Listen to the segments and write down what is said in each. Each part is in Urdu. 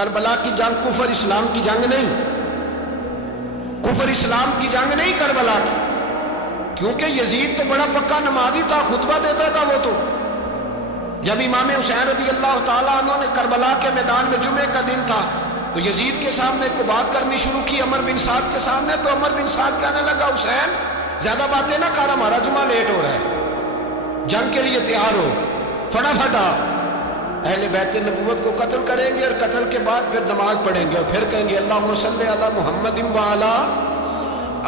کربلا کی جنگ کفر اسلام کی جنگ نہیں، کفر اسلام کی جنگ نہیں کربلا کی، کیونکہ یزید تو بڑا پکا نمازی تھا، خطبہ دیتا تھا وہ تو۔ جب امام حسین رضی اللہ تعالیٰ عنہ نے کربلا کے میدان میں جمعے کا دن تھا تو یزید کے سامنے کو بات کرنی شروع کی عمر بن سعد کے سامنے، تو عمر بن سعد کہنے لگا حسین زیادہ باتیں نہ کر، ہمارا جمعہ لیٹ ہو رہا ہے، جنگ کے لیے تیار ہو، فٹافٹ آ۔ اہل بیت نبوت کو قتل کریں گے اور قتل کے بعد پھر نماز پڑھیں گے اور پھر کہیں گے اللہم صلی علی محمد وعلی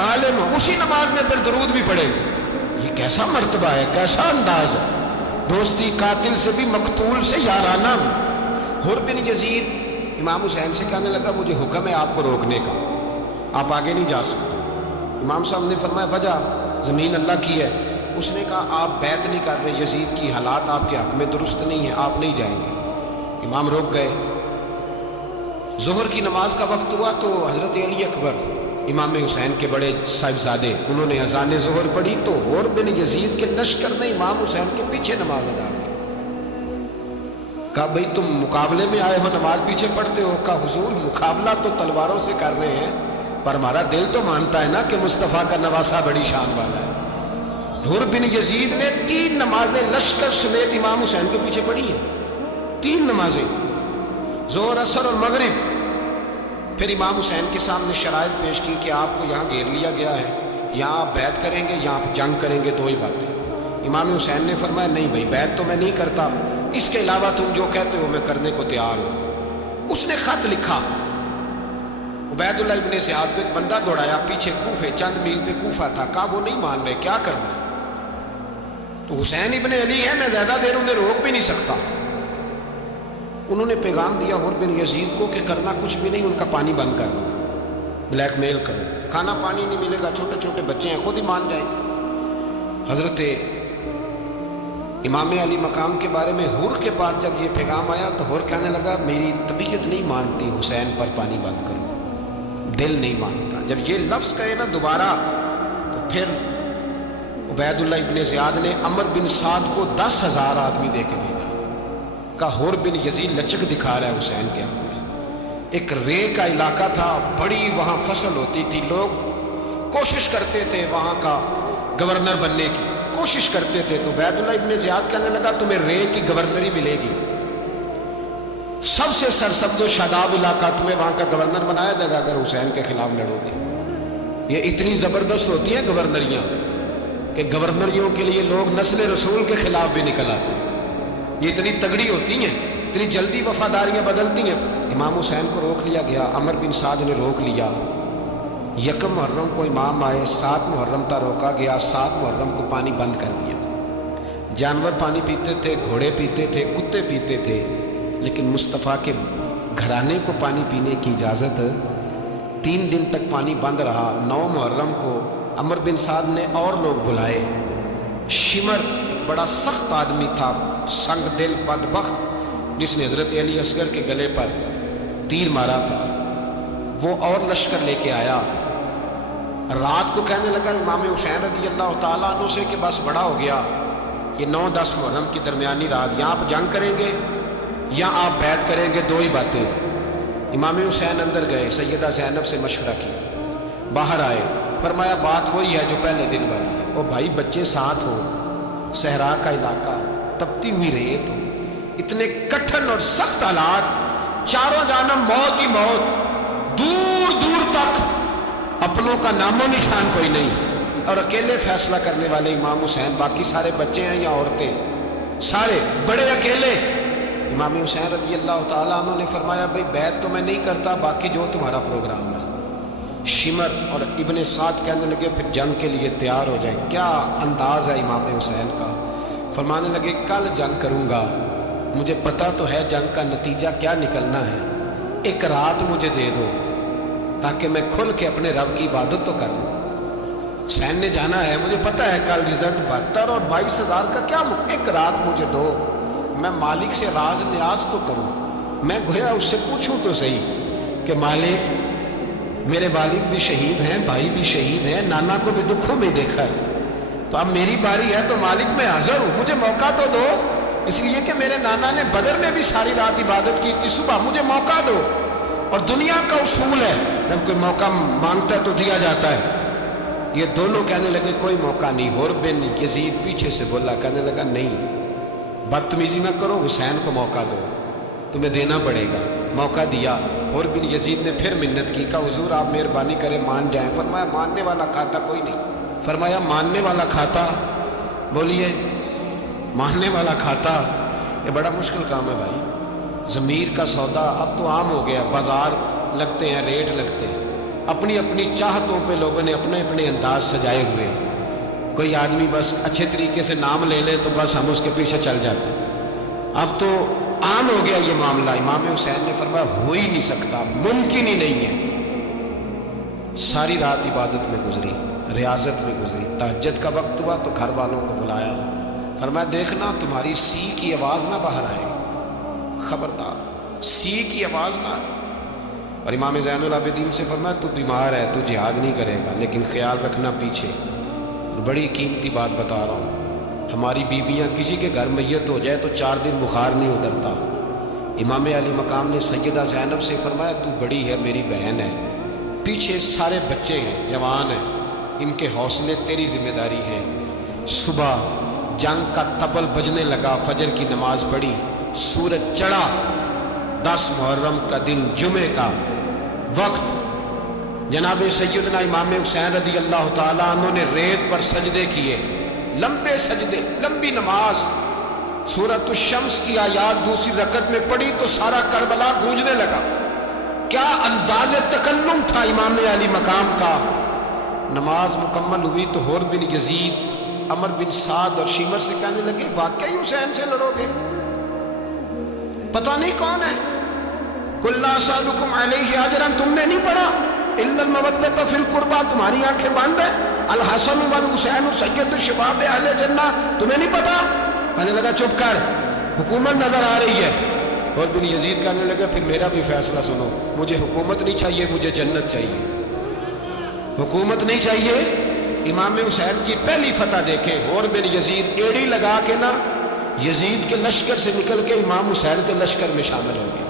آل محمد، اسی نماز میں پھر درود بھی پڑھیں گے۔ یہ کیسا مرتبہ ہے، کیسا انداز ہے، دوستی قاتل سے بھی مقتول سے یارانہ۔ حر بن یزید امام حسین سے کہنے لگا مجھے حکم ہے آپ کو روکنے کا، آپ آگے نہیں جا سکتے۔ امام صاحب نے فرمایا وجہ زمین اللہ کی ہے۔ اس نے کہا آپ بیعت نہیں کر رہے، یزید کی حالات آپ کے حق میں درست نہیں ہیں، آپ نہیں جائیں گے۔ امام روک گئے۔ ظہر کی نماز کا وقت ہوا تو حضرت علی اکبر امام حسین کے بڑے صاحبزادے انہوں نے اذان ظہر پڑھی تو حر بن یزید کے لشکر نے امام حسین کے پیچھے نماز ادا کی۔ کہا بھئی تم مقابلے میں آئے ہو نماز پیچھے پڑھتے ہو؟ کہا حضور مقابلہ تو تلواروں سے کر رہے ہیں پر ہمارا دل تو مانتا ہے نا کہ مصطفیٰ کا نواسہ بڑی شان والا ہے۔ حر بن یزید نے 3 نمازیں لشکر سمیت امام حسین کے پیچھے پڑھی ہیں، 3 نمازیں، ظہر عصر اور مغرب۔ پھر امام حسین کے سامنے شرائط پیش کی کہ آپ کو یہاں گھیر لیا گیا ہے، یہاں آپ بیعت کریں گے یا آپ جنگ کریں گے، 2 ہی باتیں۔ امام حسین نے فرمایا نہیں بھائی بیعت تو میں نہیں کرتا، اس کے علاوہ تم جو کہتے ہو میں کرنے کو تیار ہوں۔ اس نے خط لکھا، عبید اللہ ابن زیاد کو ایک بندہ دوڑایا پیچھے کوفے، چند میل پہ کوفہ تھا، کہا وہ نہیں مان رہے، کیا کرنا؟ تو حسین ابن علی ہے، میں زیادہ دیر انہیں روک بھی نہیں سکتا۔ انہوں نے پیغام دیا حر بن یزید کو کہ کرنا کچھ بھی نہیں، ان کا پانی بند کر دو، بلیک میل کرو، کھانا پانی نہیں ملے گا، چھوٹے چھوٹے بچے ہیں، خود ہی مان جائیں۔ حضرت امام علی مقام کے بارے میں حر کے پاس جب یہ پیغام آیا تو حر کہنے لگا میری طبیعت نہیں مانتی حسین پر پانی بند کرو، دل نہیں مانتا۔ جب یہ لفظ کہے نا دوبارہ تو پھر عبید اللہ ابن زیاد نے عمر بن سعد کو 10,000 آدمی دے کے بھیجا، کہا حر بن یزید لچک دکھا رہا ہے حسین کے حق میں۔ ایک رے کا علاقہ تھا، بڑی وہاں فصل ہوتی تھی، لوگ کوشش کرتے تھے وہاں کا گورنر بننے کی، کوشش کرتے تھے۔ تو عبید اللہ ابن زیاد کہنے لگا تمہیں رے کی گورنری ملے گی، سب سے سرسبز و شاداب علاقہ، تمہیں وہاں کا گورنر بنایا جائے گا اگر حسین کے خلاف لڑو گے۔ یہ اتنی زبردست ہوتی ہیں گورنریاں کہ گورنریوں کے لیے لوگ نسل رسول کے خلاف بھی نکل آتے ہیں، یہ اتنی تگڑی ہوتی ہیں، اتنی جلدی وفاداریاں بدلتی ہیں۔ امام حسین کو روک لیا گیا، عمر بن سعد نے روک لیا۔ 1 محرم کو امام آئے، 7 محرم تا روکا گیا، 7 محرم کو پانی بند کر دیا۔ جانور پانی پیتے تھے، گھوڑے پیتے تھے، کتے پیتے تھے، لیکن مصطفیٰ کے گھرانے کو پانی پینے کی اجازت 3 دن تک پانی بند رہا۔ 9 محرم کو عمر بن سعد نے اور لوگ بلائے۔ شمر ایک بڑا سخت آدمی تھا، سنگ دل بدبخت، جس نے حضرت علی اصغر کے گلے پر تیر مارا تھا، وہ اور لشکر لے کے آیا۔ رات کو کہنے لگا امام حسین رضی اللہ تعالیٰ عنہ سے کہ بس بڑا ہو گیا، یہ 9-10 محرم کی درمیانی رات، یا آپ جنگ کریں گے یا آپ بیعت کریں گے، 2 ہی باتیں۔ امام حسین اندر گئے، سیدہ زینب سے مشورہ کیا، باہر آئے، فرمایا بات وہی ہے جو پہلے دن والی ہے۔ او بھائی بچے ساتھ ہو، صحرا کا علاقہ، تپتی ہوئی ریت ہو، اتنے کٹھن اور سخت حالات، چاروں جانب موت ہی موت، دور دور تک اپنوں کا نام و نشان کوئی نہیں، اور اکیلے فیصلہ کرنے والے امام حسین، باقی سارے بچے ہیں یا عورتیں، سارے بڑے اکیلے۔ امام حسین رضی اللہ تعالیٰ عنہ نے فرمایا بھئی بیعت تو میں نہیں کرتا، باقی جو تمہارا پروگرام ہے۔ شمر اور ابن سعد کہنے لگے پھر جنگ کے لیے تیار ہو جائیں۔ کیا انداز ہے امام حسین کا، فرمانے لگے کل جنگ کروں گا، مجھے پتہ تو ہے جنگ کا نتیجہ کیا نکلنا ہے، 1 رات مجھے دے دو تاکہ میں کھل کے اپنے رب کی عبادت تو کروں۔ حسین نے جانا ہے، مجھے پتہ ہے کل رزلٹ 72 اور 22,000 کا کیا، 1 رات مجھے دو، میں مالک سے راز نیاز تو کروں، میں گویا اس سے پوچھوں تو صحیح کہ مالک میرے والد بھی شہید ہیں، بھائی بھی شہید ہیں، نانا کو بھی دکھوں میں دیکھا ہے، تو اب میری باری ہے تو مالک میں حاضر ہوں، مجھے موقع تو دو، اس لیے کہ میرے نانا نے بدر میں بھی ساری رات عبادت کی تھی، صبح مجھے موقع دو۔ اور دنیا کا اصول ہے جب کوئی موقع مانگتا ہے تو دیا جاتا ہے. یہ دونوں کہنے لگے کوئی موقع نہیں. حر بن یزید پیچھے سے بولا, کہنے لگا نہیں, بدتمیزی نہ کرو, حسین کو موقع دو, تمہیں دینا پڑے گا. موقع دیا. حر بن یزید نے پھر منت کی, کہا حضور آپ مہربانی کریں مان جائیں. فرمایا ماننے والا کھاتا کوئی نہیں. فرمایا ماننے والا کھاتا, بولیے ماننے والا کھاتا. یہ بڑا مشکل کام ہے بھائی. ضمیر کا سودا اب تو عام ہو گیا, بازار لگتے ہیں, ریٹ لگتے ہیں, اپنی اپنی چاہتوں پہ لوگوں نے اپنے اپنے انداز سجائے ہوئے. کوئی آدمی بس اچھے طریقے سے نام لے لے تو بس ہم اس کے پیچھے چل جاتے ہیں. اب تو عام ہو گیا یہ معاملہ. امام حسین نے فرمایا ہو ہی نہیں سکتا, ممکن ہی نہیں ہے. ساری رات عبادت میں گزری, ریاضت میں گزری. تہجد کا وقت ہوا تو گھر والوں کو بلایا. فرمایا دیکھنا تمہاری سی کی آواز نہ باہر آئے, خبردار سی کی آواز نہ آئے. اور امام زین العابدین سے فرمایا تو بیمار ہے, تو جہاد نہیں کرے گا, لیکن خیال رکھنا پیچھے. اور بڑی قیمتی بات بتا رہا ہوں, ہماری بیویاں کسی کے گھر میت ہو جائے تو 4 دن بخار نہیں اترتا. امام علی مقام نے سیدہ زینب سے فرمایا تو بڑی ہے, میری بہن ہے, پیچھے سارے بچے ہیں, جوان ہیں, ان کے حوصلے تیری ذمہ داری ہے. صبح جنگ کا طبل بجنے لگا, فجر کی نماز پڑھی, سورج چڑھا, 10 محرم کا دن, جمعے کا وقت. جناب سیدنا امام حسین رضی اللہ تعالیٰ عنہ نے ریت پر سجدے کیے, لمبے سجدے, لمبی نماز. سورۃ الشمس کی آیات دوسری رکعت میں پڑھی تو سارا کربلا گونجنے لگا. کیا انداز تکلم تھا امام علی مقام کا. نماز مکمل ہوئی تو حر بن یزید, عمر بن سعد اور شیمر سے کہنے لگے واقعی حسین سے لڑو گے؟ پتہ نہیں کون ہے. قل لا اسألکم علیہ اجرا, تم نے نہیں پڑھا الا المودۃ فی القربى, تمہاری آنکھیں بند ہیں. الحسن والحسین سید الشباب اہل جنہ, تمہیں نہیں پتا؟ کہنے لگا چپ کر, حکومت نظر آ رہی ہے. اور بن یزید کہنے لگا پھر میرا بھی فیصلہ سنو, مجھے حکومت نہیں چاہیے, مجھے جنت چاہیے. حکومت نہیں چاہیے. امام حسین کی پہلی فتح دیکھیں, اور بن یزید ایڑی لگا کے نا یزید کے لشکر سے نکل کے امام حسین کے لشکر میں شامل ہو گیا.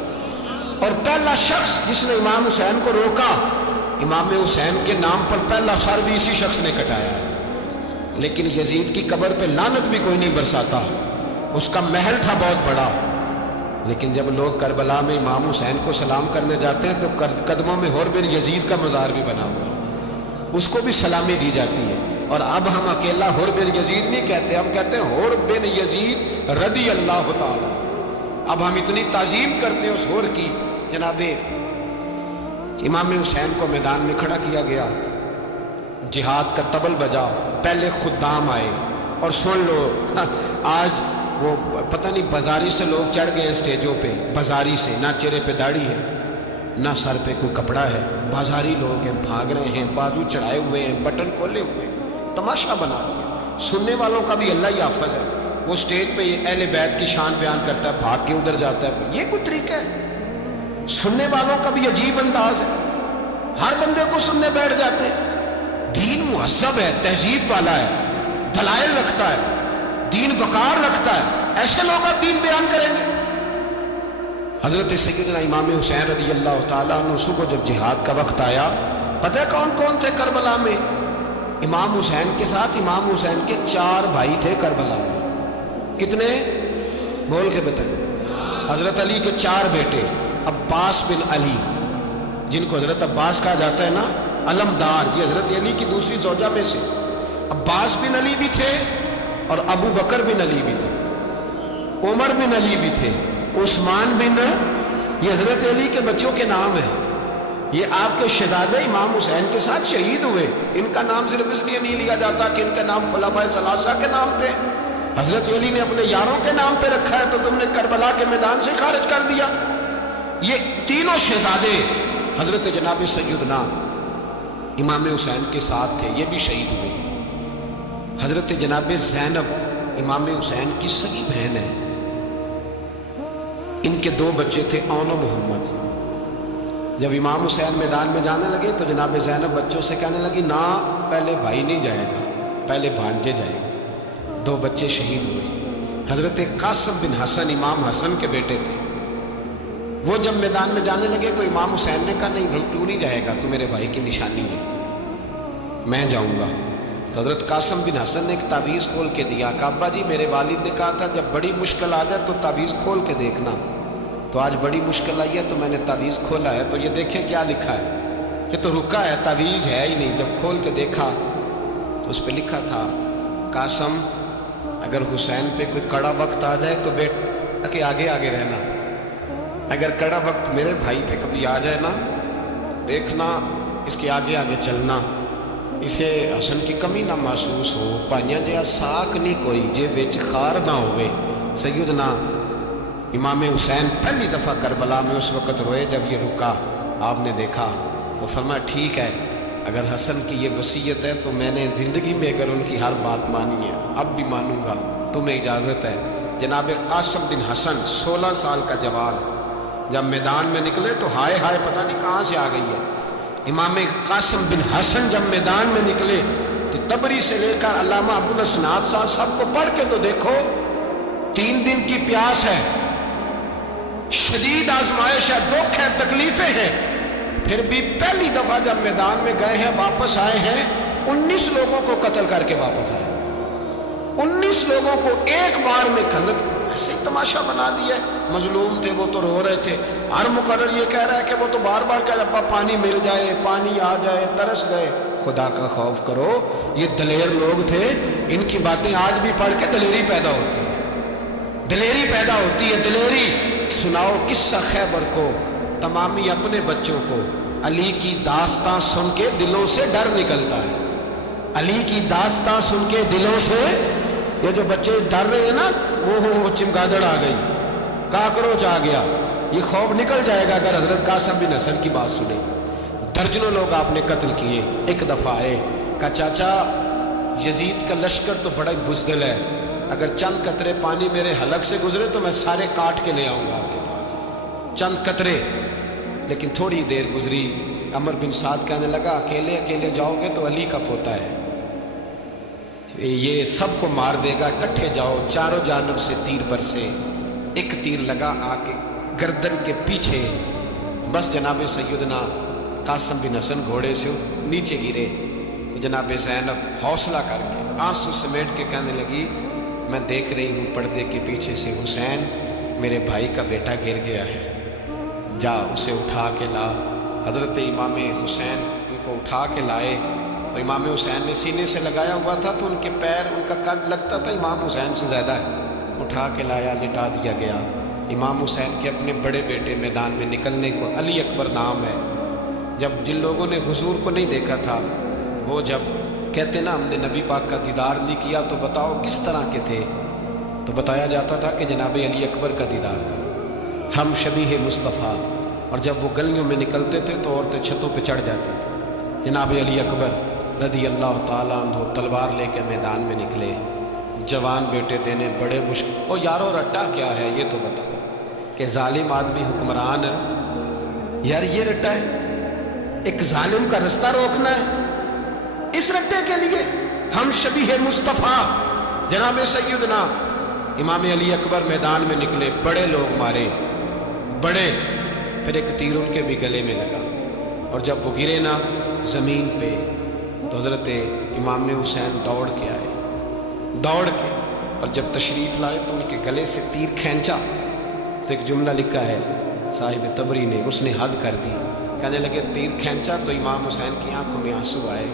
اور پہلا شخص جس نے امام حسین کو روکا, امام حسین کے نام پر پہلا سر بھی اسی شخص نے کٹایا. لیکن یزید کی قبر پہ لعنت بھی کوئی نہیں برساتا, اس کا محل تھا بہت بڑا. لیکن جب لوگ کربلا میں امام حسین کو سلام کرنے جاتے ہیں تو قدموں میں حر بن یزید کا مزار بھی بنا ہوا, اس کو بھی سلامی دی جاتی ہے. اور اب ہم اکیلا حر بن یزید نہیں کہتے, ہم کہتے ہیں حر بن یزید رضی اللہ تعالی. اب ہم اتنی تعظیم کرتے ہیں اس حر کی. جناب امام حسین کو میدان میں کھڑا کیا گیا, جہاد کا طبل بجا, پہلے خدام آئے. اور سن لو آج وہ پتہ نہیں بازاری سے لوگ چڑھ گئے ہیں اسٹیجوں پہ, بازاری سے, نہ چہرے پہ داڑھی ہے, نہ سر پہ کوئی کپڑا ہے, بازاری لوگ ہیں, بھاگ رہے ہیں, بازو چڑھائے ہوئے ہیں, بٹن کھولے ہوئے ہیں, تماشا بنا دیا. سننے والوں کا بھی اللہ ہی حافظ ہے. وہ اسٹیج پہ اہل بیت کی شان بیان کرتا ہے, بھاگ کے ادھر جاتا ہے. یہ کوئی طریقہ ہے؟ سننے والوں کا بھی عجیب انداز ہے, ہر بندے کو سننے بیٹھ جاتے ہیں. دین مہذب ہے, تہذیب والا ہے, دلائل رکھتا ہے, دین وقار رکھتا ہے. ایسے لوگ اب دین بیان کریں گے؟ حضرت سیدنا امام حسین رضی اللہ تعالیٰ عنہ صبح جب جہاد کا وقت آیا, پتہ ہے کون کون تھے کربلا میں؟ امام حسین کے ساتھ امام حسین کے 4 بھائی تھے کربلا میں. کتنے؟ بول کے بتائیں. حضرت علی کے 4 بیٹے, عباس بن علی, جن کو حضرت عباس کہا جاتا ہے نا, علمدار, یہ حضرت علی کی دوسری زوجہ میں سے. عباس بن علی بھی تھے اور ابو بکر بن علی بھی تھے, عمر بن علی بھی تھے, عثمان بن, یہ حضرت علی کے بچوں کے نام ہیں. یہ آپ کے شہزادے امام حسین کے ساتھ شہید ہوئے. ان کا نام صرف اس لیے نہیں لیا جاتا کہ ان کا نام خلفائے ثلاثہ کے نام پہ, حضرت علی نے اپنے یاروں کے نام پہ رکھا ہے, تو تم نے کربلا کے میدان سے خارج کر دیا. یہ تینوں شہزادے حضرت جناب سیدنا امام حسین کے ساتھ تھے, یہ بھی شہید ہوئے. حضرت جناب زینب امام حسین کی سگی بہن ہے, ان کے 2 بچے تھے, اون و محمد. جب امام حسین میدان میں جانے لگے تو جناب زینب بچوں سے کہنے لگی نہ, پہلے بھائی نہیں جائے گا, پہلے بھانجے جائیں گے. 2 بچے شہید ہوئے. حضرت قاسم بن حسن امام حسن کے بیٹے تھے. وہ جب میدان میں جانے لگے تو امام حسین نے کہا نہیں تو نہیں جائے گا، تو میرے بھائی کی نشانی ہے، میں جاؤں گا۔ تو حضرت قاسم بن حسن نے ایک تعویذ کھول کے دیا کہ ابا جی میرے والد نے کہا تھا جب بڑی مشکل آ جائے تو تعویذ کھول کے دیکھنا، تو آج بڑی مشکل آئی ہے تو میں نے تعویذ کھولا ہے، تو یہ دیکھیں کیا لکھا ہے، یہ تو رکا ہے، تعویذ ہے ہی نہیں۔ جب کھول کے دیکھا تو اس پہ لکھا تھا قاسم اگر حسین پہ کوئی کڑا وقت آ جائے تو بیٹا کے آگے آگے رہنا، اگر کڑا وقت میرے بھائی پہ کبھی آ جائے نا دیکھنا اس کے آگے آگے چلنا، اسے حسن کی کمی نہ محسوس ہو، پائیاں جہاں ساکھ نہیں کوئی جے وچ خار نہ ہوئے۔ سیدنا امام حسین پہلی دفعہ کربلا میں اس وقت روئے جب یہ رکا، آپ نے دیکھا تو فرمایا ٹھیک ہے اگر حسن کی یہ وصیت ہے تو میں نے زندگی میں اگر ان کی ہر بات مانی ہے اب بھی مانوں گا، تمہیں اجازت ہے۔ جناب قاسم بن حسن 16 سال کا جوان جب میدان میں نکلے تو ہائے ہائے پتہ نہیں کہاں سے آ گئی ہے۔ امام قاسم بن حسن جب میدان میں نکلے تو تبری سے لے کر علامہ ابو الاسناد صاحب سب کو پڑھ کے تو دیکھو، 3 دن کی پیاس ہے، شدید آزمائش ہے، دکھ ہے، تکلیفیں ہیں، پھر بھی پہلی دفعہ جب میدان میں گئے ہیں واپس آئے ہیں 19 لوگوں کو قتل کر کے واپس آئے، 19 لوگوں کو ایک بار میں حضرت ایسے ہی تماشا بنا دیا ہے۔ مظلوم تھے وہ تو رو رہے تھے، ہر مقرر یہ کہہ رہا ہے کہ وہ تو بار بار کہ ابا پانی مل جائے، پانی آ جائے، ترس گئے۔ خدا کا خوف کرو، یہ دلیر لوگ تھے، ان کی باتیں آج بھی پڑھ کے دلیری پیدا ہوتی ہے، دلیری پیدا ہوتی ہے، دلیری۔ سناؤ قصہ خیبر کو، تمامی اپنے بچوں کو علی کی داستان سن کے دلوں سے ڈر نکلتا ہے، علی کی داستان سن کے دلوں سے یہ جو بچے ڈر رہے ہیں نا وہ چمگادڑ آ گئی، کاکروچ آ گیا، یہ خوف نکل جائے گا اگر حضرت قاسم بن حسن کی بات سنے۔ درجنوں لوگ آپ نے قتل کیے، ایک دفعہ آئے کہا چاچا یزید کا لشکر تو بڑا ہی بزدل ہے، اگر چند قطرے پانی میرے حلق سے گزرے تو میں سارے کاٹ کے لے آؤں گا آپ کے پاس، چند قطرے۔ لیکن تھوڑی دیر گزری، عمر بن سعد کہنے لگا اکیلے اکیلے جاؤ گے تو علی کا پوتا ہے، یہ سب کو مار دے گا، اکٹھے جاؤ۔ چاروں جانب سے تیر برسے، ایک تیر لگا آ کے گردن کے پیچھے، بس جناب سیدنا قاسم بن حسن گھوڑے سے نیچے گرے تو جناب زینب حوصلہ کر کے آنسو سمیٹ کے کہنے لگی میں دیکھ رہی ہوں پردے کے پیچھے سے حسین میرے بھائی کا بیٹا گر گیا ہے، جا اسے اٹھا کے لا۔ حضرت امام حسین ان کو اٹھا کے لائے تو امام حسین نے سینے سے لگایا ہوا تھا تو ان کے پیر ان کا قد لگتا تھا امام حسین سے زیادہ ہے، اٹھا کے لایا، لٹا دیا گیا۔ امام حسین کے اپنے بڑے بیٹے میدان میں نکلنے کو علی اکبر نام ہے، جب جن لوگوں نے حضور کو نہیں دیکھا تھا وہ جب کہتے نا ہم نے نبی پاک کا دیدار نہیں کیا تو بتاؤ کس طرح کے تھے، تو بتایا جاتا تھا کہ جناب علی اکبر کا دیدار کرو، ہم شبیہ مصطفیٰ۔ اور جب وہ گلیوں میں نکلتے تھے تو عورتیں چھتوں پہ چڑھ جاتی تھیں۔ جناب علی اکبر رضی اللہ تعالیٰ عنہ تلوار لے کے میدان میں نکلے، جوان بیٹے دینے بڑے مشکل۔ او یارو رٹا کیا ہے یہ تو بتا کہ ظالم آدمی حکمران ہے، یار یہ رٹا ہے، ایک ظالم کا رستہ روکنا ہے، اس رٹے کے لیے ہم شبیہ مصطفیٰ۔ جناب سیدنا امام علی اکبر میدان میں نکلے، بڑے لوگ مارے، بڑے، پھر ایک تیر ان کے بھی گلے میں لگا، اور جب وہ گرے نا زمین پہ تو حضرت امام حسین دوڑ کے آئے، دوڑ کے، اور جب تشریف لائے تو ان کے گلے سے تیر کھینچا تو ایک جملہ لکھا ہے صاحب تبری نے، اس نے حد کر دی، کہنے لگے تیر کھینچا تو امام حسین کی آنکھوں میں آنسو آئے،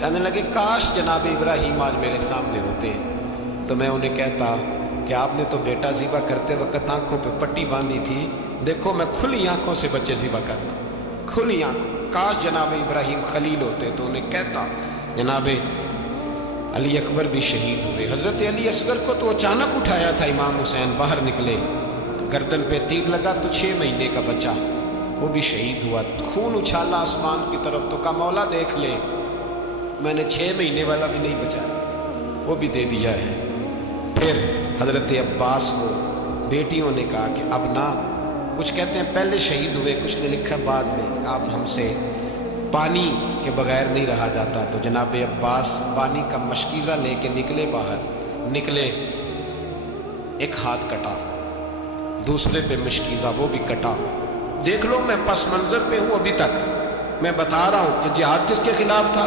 کہنے لگے کاش جناب ابراہیم آج میرے سامنے ہوتے تو میں انہیں کہتا کہ آپ نے تو بیٹا ذبح کرتے وقت آنکھوں پہ پٹی باندھی تھی، دیکھو میں کھلی آنکھوں سے بچے ذبح کرنا، کھلی آنکھوں، کاش جناب ابراہیم خلیل ہوتے تو انہیں کہتا۔ جناب علی اکبر بھی شہید ہوئے، حضرت علی اصغر کو تو اچانک اٹھایا تھا امام حسین، باہر نکلے گردن پہ تیر لگا تو 6 مہینے کا بچہ وہ بھی شہید ہوا، خون اچھالا آسمان کی طرف تو کہا مولا دیکھ لے میں نے 6 مہینے والا بھی نہیں بچایا، وہ بھی دے دیا ہے۔ پھر حضرت عباس کو بیٹیوں نے کہا کہ اب نہ، کچھ کہتے ہیں پہلے شہید ہوئے، کچھ نے لکھا بعد میں، اب ہم سے پانی کے بغیر نہیں رہا جاتا، تو جناب عباس پانی کا مشکیزہ لے کے نکلے، باہر نکلے، ایک ہاتھ کٹا، دوسرے پہ مشکیزہ وہ بھی کٹا، دیکھ لو میں پس منظر پہ ہوں ابھی تک، میں بتا رہا ہوں کہ جہاد کس کے خلاف تھا؟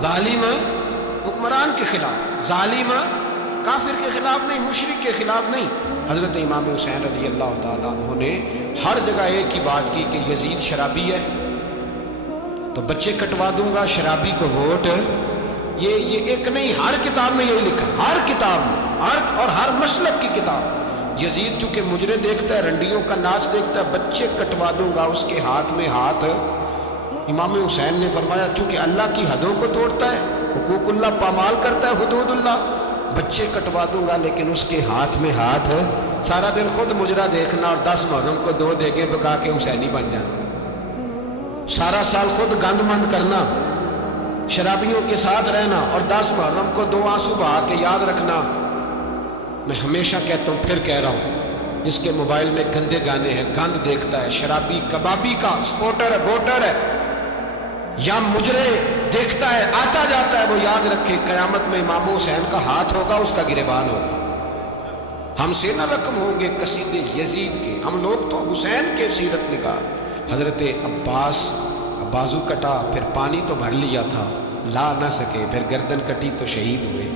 ظالم حکمران کے خلاف، ظالم کافر کے خلاف نہیں، مشرک کے خلاف نہیں۔ حضرت امام حسین رضی اللہ تعالیٰ عنہ نے ہر جگہ ایک ہی بات کی کہ یزید شرابی ہے تو بچے کٹوا دوں گا، شرابی کو ووٹ۔ یہ ایک نہیں، ہر کتاب میں یہی لکھا، ہر کتاب میں، اور ہر مسلک کی کتاب۔ یزید چونکہ مجرے دیکھتا ہے، رنڈیوں کا ناچ دیکھتا ہے، بچے کٹوا دوں گا، اس کے ہاتھ میں ہاتھ۔ امام حسین نے فرمایا چونکہ اللہ کی حدوں کو توڑتا ہے، حقوق اللہ پامال کرتا ہے، حدود اللہ، بچے کٹوا دوں گا لیکن اس کے ہاتھ میں ہاتھ۔ سارا دن خود مجرا دیکھنا اور 10 محرم کو 2 دیگیں پکا کے حسینی بن جانا، سارا سال خود گند مند کرنا، شرابیوں کے ساتھ رہنا اور 10 محرم کو 2 آنسو بہا کے یاد رکھنا۔ میں ہمیشہ کہتا ہوں، پھر کہہ رہا ہوں، جس کے موبائل میں گندے گانے ہیں، گند دیکھتا ہے، شرابی کبابی کا سپورٹر ہے، ووٹر ہے، یا مجرے دیکھتا ہے آتا جاتا ہے، وہ یاد رکھے قیامت میں امام حسین کا ہاتھ ہوگا، اس کا گریبان ہوگا۔ ہم سے نہ رقم ہوں گے قصیدے یزید کے، ہم لوگ تو حسین کے سیرت نگار۔ حضرت عباس بازو کٹا، پھر پانی تو بھر لیا تھا، لا نہ سکے، پھر گردن کٹی تو شہید ہوئے۔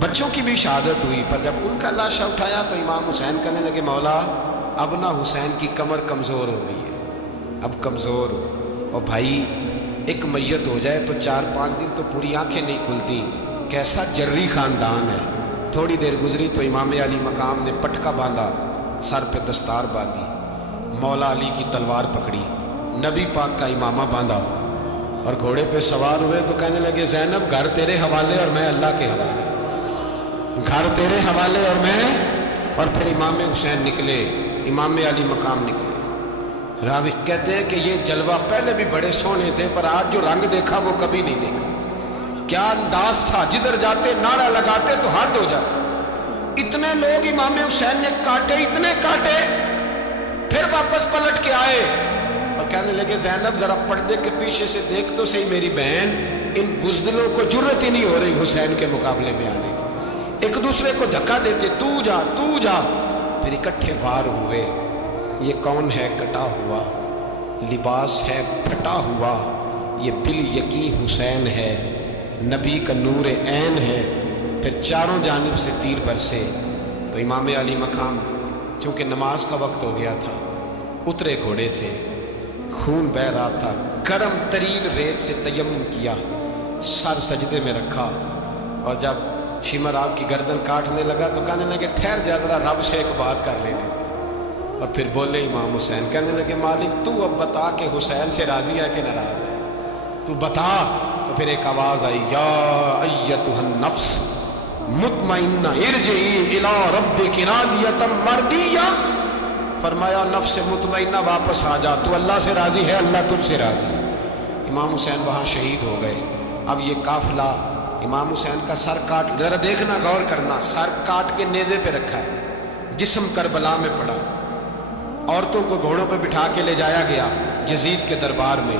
بچوں کی بھی شہادت ہوئی، پر جب ان کا لاشا اٹھایا تو امام حسین کہنے لگے مولا اب نہ حسین کی کمر کمزور ہو گئی ہے، اب کمزور ہو، اور بھائی ایک میت ہو جائے تو 4-5 دن تو پوری آنکھیں نہیں کھلتی، کیسا جری خاندان ہے۔ تھوڑی دیر گزری تو امام علی مقام نے پٹکا باندھا، سر پہ دستار باندھی، مولا علی کی تلوار پکڑی، نبی پاک کا امامہ باندھا اور گھوڑے پہ سوار ہوئے تو کہنے لگے زینب گھر تیرے حوالے اور میں اللہ کے حوالے، گھر تیرے حوالے اور میں۔ اور پھر امام حسین نکلے، امام علی مقام نکلے۔ راوی کہتے ہیں کہ یہ جلوہ پہلے بھی بڑے سونے تھے، پر آج جو رنگ دیکھا وہ کبھی نہیں دیکھا۔ کیا انداز تھا، جدھر جاتے نعرہ لگاتے تو حد ہو جاتے۔ اتنے لوگ امام حسین نے کاٹے، اتنے کاٹے، پھر واپس پلٹ کے آئے اور کہنے لگے زینب ذرا پردے کے پیچھے سے دیکھ تو صحیح میری بہن، ان بزدلوں کو جرت ہی نہیں ہو رہی حسین کے مقابلے میں آنے کی، ایک دوسرے کو دھکا دیتے، تو جا تو جا، پھر اکٹھے وار ہوئے۔ یہ کون ہے کٹا ہوا، لباس ہے پھٹا ہوا، یہ بال یقین حسین ہے، نبی کا نور عین ہے۔ پھر چاروں جانب سے تیر برسے تو امام علی مقام چونکہ نماز کا وقت ہو گیا تھا، اترے گھوڑے سے، خون بہہ رہا تھا، گرم ترین ریت سے تیمم کیا، سر سجدے میں رکھا، اور جب شمر آپ کی گردن کاٹنے لگا تو کہنے لگے ٹھہر جا ذرا رب سے ایک بات کر لینے دے۔ اور پھر بولے امام حسین، کہنے لگے مالک تو اب بتا کہ حسین سے راضی ہے کہ ناراض ہے، تو بتا۔ تو پھر ایک آواز آئی، یا ایتھا النفس مطمئنہ ارجعی الی ربک راضیۃ مرضیہ، فرمایا نفس مطمئنہ واپس آ جا، تو اللہ سے راضی ہے، اللہ تجھ سے راضی۔ امام حسین وہاں شہید ہو گئے۔ اب یہ قافلہ امام حسین کا سر کاٹ، ذرا دیکھنا غور کرنا، سر کاٹ کے نیزے پہ رکھا ہے، جسم کربلا میں پڑا، عورتوں کو گھوڑوں پہ بٹھا کے لے جایا گیا یزید کے دربار میں۔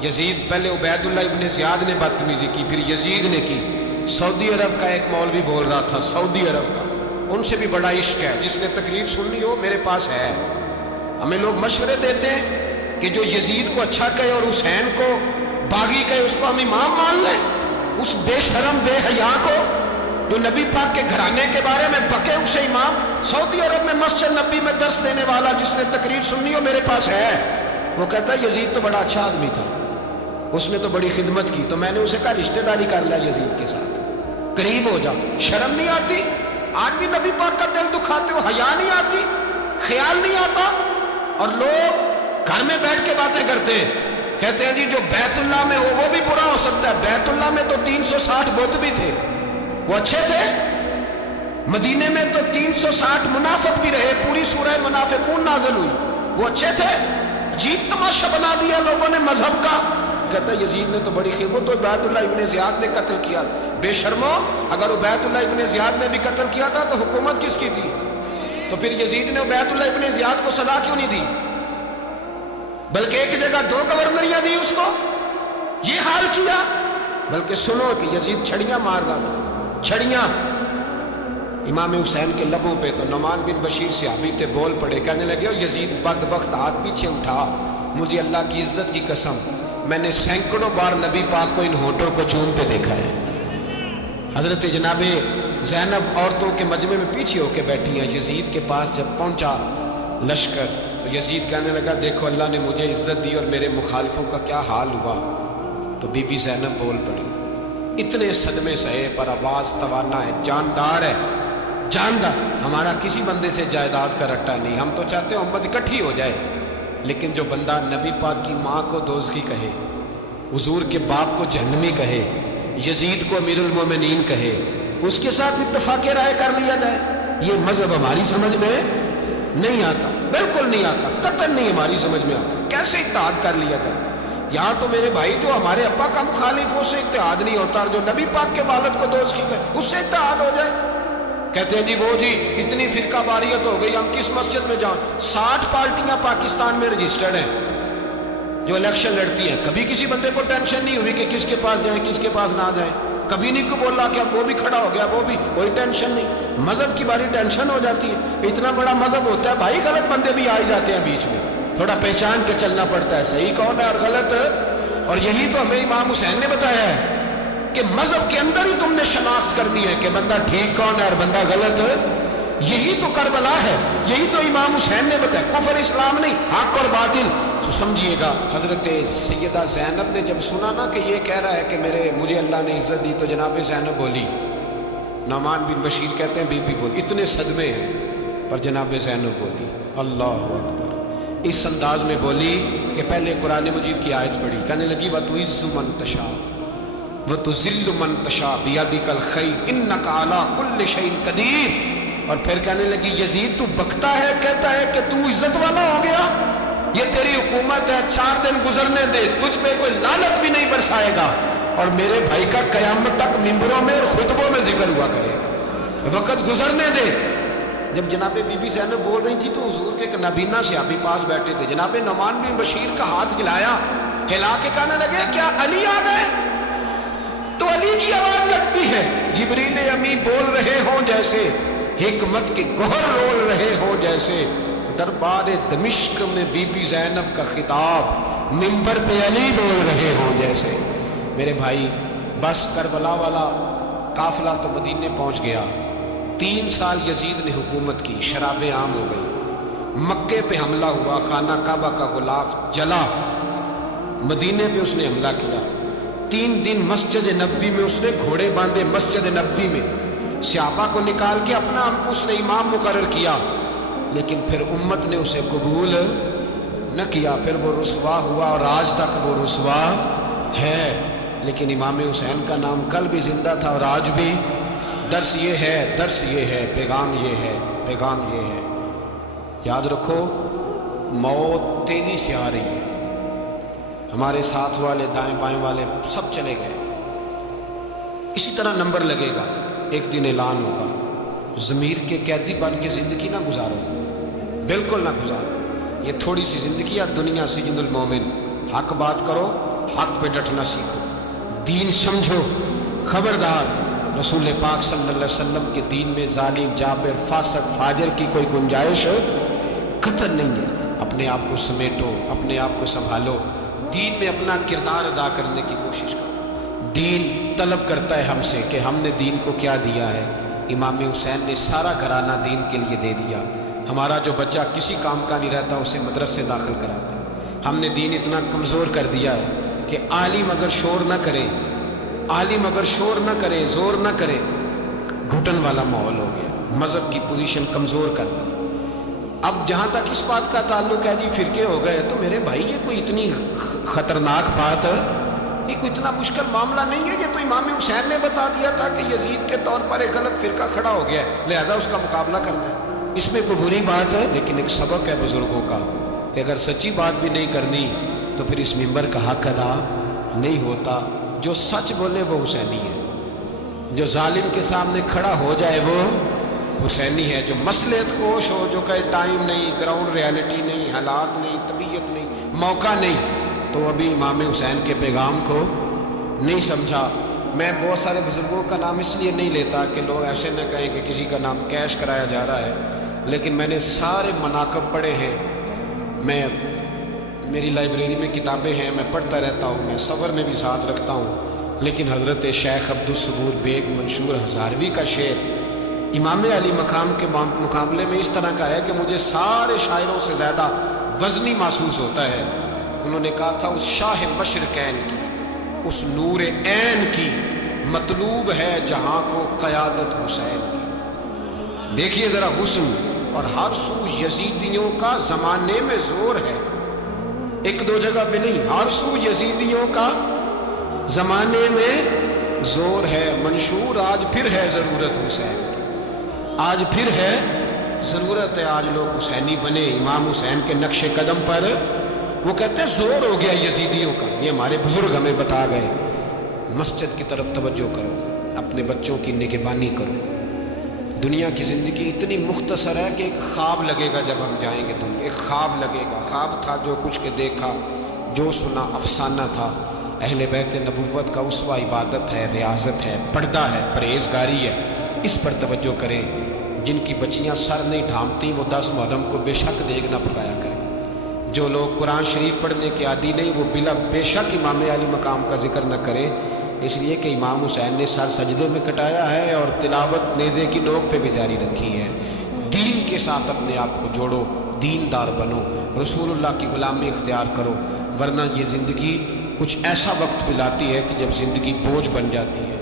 یزید پہلے عبید اللہ ابن زیاد نے بدتمیزی کی، پھر یزید نے کی۔ سعودی عرب کا ایک مولوی بول رہا تھا، سعودی عرب کا، ان سے بھی بڑا عشق ہے، جس نے تقریر سننی ہو میرے پاس ہے۔ ہمیں لوگ مشورے دیتے ہیں کہ جو یزید کو اچھا کہے اور حسین کو باغی کہے اس کو ہم امام مان لیں، اس بے شرم بے حیا کو جو نبی پاک کے گھرانے کے بارے میں بکے اسے امام۔ سعودی عرب میں مسجد نبی میں درس دینے والا جس نے تقریر سننی ہو میرے پاس ہے، وہ کہتا ہے یزید تو بڑا اچھا آدمی تھا، اس نے تو بڑی خدمت کی، تو میں نے اسے کہا رشتہ داری کر لیا یزید کے ساتھ، قریب ہو جا۔ شرم نہیں آتی؟ آج بھی نبی پاک کا دل دکھاتے ہو، حیا نہیں آتی، خیال نہیں آتا؟ اور لوگ گھر میں بیٹھ کے باتیں کرتے ہیں، کہتے ہیں جی جو بیت اللہ میں ہو وہ بھی برا ہو سکتا ہے۔ بیت اللہ میں تو 360 بت بھی تھے، وہ اچھے تھے۔ مدینے میں تو 360 منافق بھی رہے، پوری سورہ منافقون نازل ہوئی، وہ اچھے تھے۔ عجیب تماشا بنا دیا لوگوں نے مذہب کا۔ کہتا ہے یزید نے تو بڑی خدمت، تو عبید اللہ ابن زیاد نے قتل کیا۔ بے شرمو، اگر عبید اللہ ابن زیاد نے بھی قتل کیا تھا تو حکومت کس کی تھی؟ تو پھر یزید نے عبید اللہ ابن زیاد کو سزا کیوں نہیں دی، بلکہ ایک جگہ 2 گورنریاں دی اس کو؟ یہ حال کیا۔ بلکہ سنو کہ یزید چھڑیاں مار رہا تھا، چھڑیاں، امام حسین کے لبوں پہ تو نعمان بن بشیر صحابی تھے، بول پڑے، کہنے لگے او یزید بدبخت، ہاتھ پیچھے اٹھا، مجھے اللہ کی عزت کی قسم میں نے سینکڑوں بار نبی پاک کو ان ہونٹوں کو چومتے دیکھا ہے۔ حضرت جناب زینب عورتوں کے مجمع میں پیچھے ہو کے بیٹھی ہیں، یزید کے پاس جب پہنچا لشکر تو یزید کہنے لگا دیکھو اللہ نے مجھے عزت دی اور میرے مخالفوں کا کیا حال ہوا۔ تو بی بی زینب بول پڑی، اتنے صدمے سہے پر آواز توانا ہے، جاندار ہے، جاندار، ہمارا کسی بندے سے جائیداد کا رٹا نہیں، ہم تو چاہتے ہیں امت اکٹھی ہو جائے، لیکن جو بندہ نبی پاک کی ماں کو دوزخی کہے، حضور کے باپ کو جہنمی کہے، یزید کو امیر المومنین کہے، اس کے ساتھ اتفاق رائے کر لیا جائے، یہ مذہب ہماری سمجھ میں نہیں آتا، بالکل نہیں آتا، قطعاً نہیں ہماری سمجھ میں آتا۔ کیسے اتحاد کر لیا جائے؟ یہاں تو میرے بھائی جو ہمارے ابا کا مخالف ہو، اس سے اتحاد نہیں ہوتا، اور جو نبی پاک کے والد کو دوزخی کہے اس سے اتحاد ہو جائے۔ کہتے ہیں جی وہ جی اتنی فرقہ واریت ہو گئی، ہم کس مسجد میں جائیں؟ 60 پارٹیاں پاکستان میں رجسٹرڈ ہیں جو الیکشن لڑتی ہیں، کبھی کسی بندے کو ٹینشن نہیں ہوئی کہ کس کے پاس جائیں کس کے پاس نہ جائیں، کبھی نہیں کو بولا کہ اب وہ بھی کھڑا ہو گیا، وہ بھی، کوئی ٹینشن نہیں۔ مذہب کی باری ٹینشن ہو جاتی ہے، اتنا بڑا مذہب ہوتا ہے بھائی، غلط بندے بھی آ جاتے ہیں بیچ میں، تھوڑا پہچان کے چلنا پڑتا ہے صحیح کون ہے اور غلط۔ اور یہی تو ہمیں امام حسین نے بتایا ہے کہ مذہب کے اندر ہی تم نے شناخت کرنی ہے کہ بندہ ٹھیک کون ہے اور بندہ غلط ہے۔ یہی تو کربلا ہے، یہی تو امام حسین نے بتایا، کفر اسلام نہیں، حق اور باطل۔ تو سمجھیے گا حضرت سیدہ زینب نے جب سنا نا کہ یہ کہہ رہا ہے کہ مجھے اللہ نے عزت دی، تو جناب زینب بولی، نعمان بن بشیر کہتے ہیں بی بی بولی، اتنے صدمے ہیں پر جناب زینب بولی اللہ اکبر، اس انداز میں بولی کہ پہلے قرآن مجید کی آیت پڑھی، کہنے لگی وَتُعِزُّ مَن تَشَاءُ وَتُذِلُّ مَن تَشَاءُ بِيَدِكَ الْخَيْرُ إِنَّكَ عَلَىٰ كُلِّ شَيْءٍ قَدِيرٌ۔ اور پھر کہنے لگی یزید تو بکتا ہے، کہتا ہے کہ تو عزت والا ہو گیا، یہ تیری حکومت ہے، 4 دن گزرنے دے، تجھ پہ کوئی لعنت بھی نہیں برسائے گا، اور میرے بھائی کا قیامت تک ممبروں میں اور خطبوں میں ذکر ہوا کرے گا، وقت گزرنے دے۔ جب جناب بی بی زینب بول رہی تھی تو حضور کے ایک نابینا صحابی پاس بیٹھے تھے، جناب نعمان بن بشیر کا ہاتھ ہلایا، ہلا کے کہنے لگے کیا علی آ گئے؟ تو علی کی آواز لگتی ہے، جبریل امی بول رہے ہوں جیسے، حکمت کے گوہر رول رہے ہوں جیسے، دربار دمشق میں بی بی زینب کا خطاب، منبر پہ علی بول رہے ہوں جیسے۔ میرے بھائی بس کربلا والا قافلہ تو مدینے پہنچ گیا، 3 سال یزید نے حکومت کی، شرابیں عام ہو گئی، مکے پہ حملہ ہوا، خانہ کعبہ کا غلاف جلا، مدینے پہ اس نے حملہ کیا، 3 دن مسجد نبوی میں اس نے گھوڑے باندھے، مسجد نبوی میں صحابہ کو نکال کے اپنا اس نے امام مقرر کیا، لیکن پھر امت نے اسے قبول نہ کیا، پھر وہ رسوا ہوا اور آج تک وہ رسوا ہے۔ لیکن امام حسین کا نام کل بھی زندہ تھا اور آج بھی۔ درس یہ ہے، پیغام یہ ہے، پیغام یہ ہے، یاد رکھو موت تیزی سے آ رہی ہے، ہمارے ساتھ والے دائیں بائیں والے سب چلے گئے، اسی طرح نمبر لگے گا، ایک دن اعلان ہوگا، ضمیر کے قیدی بن کے زندگی نہ گزارو، بالکل نہ گزارو، یہ تھوڑی سی زندگی ہے دنیا سجن المومن، حق بات کرو، حق پہ ڈٹنا سیکھو، دین سمجھو، خبردار رسول پاک صلی اللہ علیہ وسلم کے دین میں ظالم، جابر، فاسق، فاجر کی کوئی گنجائش قطعاً نہیں ہے۔ اپنے آپ کو سمیٹو، اپنے آپ کو سنبھالو، دین میں اپنا کردار ادا کرنے کی کوشش کرو۔ دین طلب کرتا ہے ہم سے کہ ہم نے دین کو کیا دیا ہے۔ امام حسین نے سارا گھرانہ دین کے لیے دے دیا۔ ہمارا جو بچہ کسی کام کا نہیں رہتا اسے مدرسے داخل کراتے ہیں۔ ہم نے دین اتنا کمزور کر دیا ہے کہ عالم اگر شور نہ کرے، عالم اگر شور نہ کرے، زور نہ کرے، گھٹن والا ماحول ہو گیا، مذہب کی پوزیشن کمزور کر دی۔ اب جہاں تک اس بات کا تعلق ہے جی فرقے ہو گئے، تو میرے بھائی یہ کوئی اتنی خطرناک بات ہے، یہ کوئی اتنا مشکل معاملہ نہیں ہے، یہ تو امام حسین نے بتا دیا تھا کہ یزید کے طور پر ایک غلط فرقہ کھڑا ہو گیا ہے، لہذا اس کا مقابلہ کرنا ہے۔ اس میں کوئی بری بات ہے، لیکن ایک سبق ہے بزرگوں کا کہ اگر سچی بات بھی نہیں کرنی تو پھر اس منبر کا حق ادا نہیں ہوتا۔ جو سچ بولے وہ حسینی ہے، جو ظالم کے سامنے کھڑا ہو جائے وہ حسینی ہے، جو مصلحت کوش ہو، جو کہے ٹائم نہیں، گراؤنڈ ریالٹی نہیں، حالات نہیں، طبیعت نہیں، موقع نہیں، تو ابھی امام حسین کے پیغام کو نہیں سمجھا۔ میں بہت سارے بزرگوں کا نام اس لیے نہیں لیتا کہ لوگ ایسے نہ کہیں کہ کسی کا نام کیش کرایا جا رہا ہے، لیکن میں نے سارے مناقب پڑھے ہیں، میری لائبریری میں کتابیں ہیں، میں پڑھتا رہتا ہوں، میں سفر میں بھی ساتھ رکھتا ہوں، لیکن حضرت شیخ عبدالصبور بیگ منشور ہزاروی کا شعر امام علی مقام کے مقابلے میں اس طرح کا ہے کہ مجھے سارے شاعروں سے زیادہ وزنی محسوس ہوتا ہے۔ انہوں نے کہا تھا اس شاہ مشرقین کی، اس نور عین کی مطلوب ہے جہاں کو قیادت حسین کی۔ دیکھیے ذرا حسن، اور ہر سو یزیدیوں کا زمانے میں زور ہے، ایک دو جگہ پہ نہیں، ہر سو یزیدیوں کا زمانے میں زور ہے۔ منشور آج پھر ہے ضرورت حسین کی، آج پھر ہے ضرورت ہے، آج لوگ حسینی بنے، امام حسین کے نقش قدم پر۔ وہ کہتے ہیں زور ہو گیا یزیدیوں کا، یہ ہمارے بزرگ ہمیں بتا گئے۔ مسجد کی طرف توجہ کرو، اپنے بچوں کی نگہبانی کرو۔ دنیا کی زندگی اتنی مختصر ہے کہ ایک خواب لگے گا جب ہم جائیں گے دنیا، ایک خواب لگے گا، خواب تھا جو کچھ کے دیکھا، جو سنا افسانہ تھا۔ اہل بیت نبوت کا اسوہ عبادت ہے، ریاضت ہے، پردہ ہے، پرہیزگاری ہے، اس پر توجہ کریں۔ جن کی بچیاں سر نہیں ڈھانپتی وہ 10 محرم کو بے شک دیگ نہ پکایا کریں۔ جو لوگ قرآن شریف پڑھنے کے عادی نہیں وہ بے شک امام علی مقام کا ذکر نہ کریں، اس لیے کہ امام حسین نے سر سجدے میں کٹایا ہے اور تلاوت نیزے کی نوک پہ بھی جاری رکھی ہے۔ دین کے ساتھ اپنے آپ کو جوڑو، دیندار بنو، رسول اللہ کی غلامی اختیار کرو، ورنہ یہ زندگی کچھ ایسا وقت پلاتی ہے کہ جب زندگی بوجھ بن جاتی ہے۔